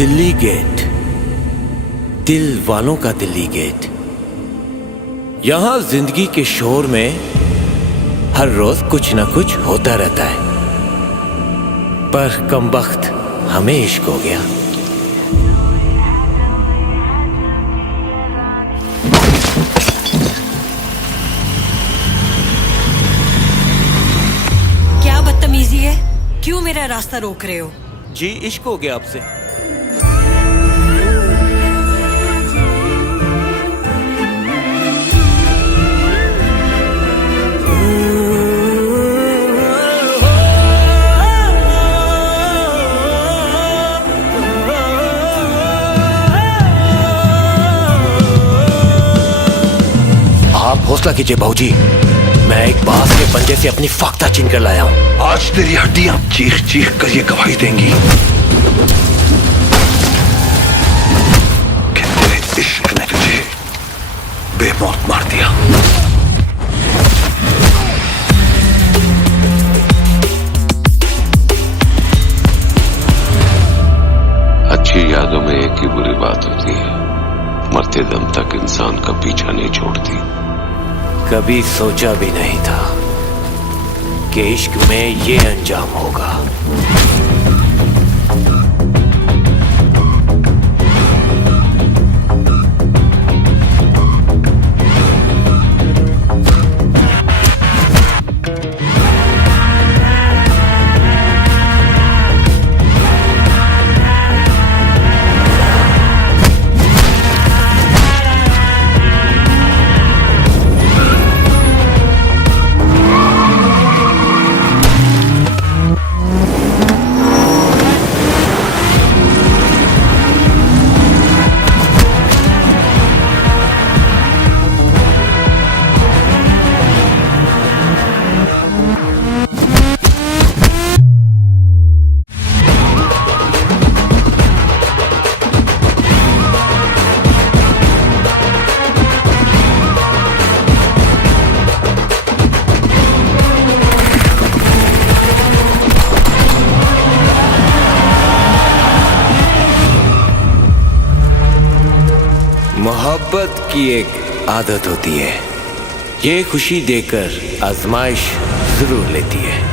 Delhi gate, दिल वालों का दिल्ली गेट। यहां जिंदगी के शोर में हर रोज कुछ ना कुछ होता रहता है, पर कमबख्त हमें इश्क हो गया। क्या बदतमीजी है, क्यों मेरा रास्ता रोक रहे हो? जी इश्क हो गया आपसे। आप हौसला कीजिए भाऊजी, मैं एक बास के पंजे से अपनी फाख्ता छीन कर लाया हूं। आज तेरी हड्डियां चीख चीख कर ये गवाही देंगी कि तेरे इश्क ने तुझे बेमौत मार दिया। अच्छी यादों में एक ही बुरी बात होती है, मरते दम तक इंसान का पीछा नहीं छोड़ती। कभी सोचा भी नहीं था कि इश्क में ये अंजाम होगा। मोहब्बत की एक आदत होती है, ये खुशी देकर आजमाइश जरूर लेती है।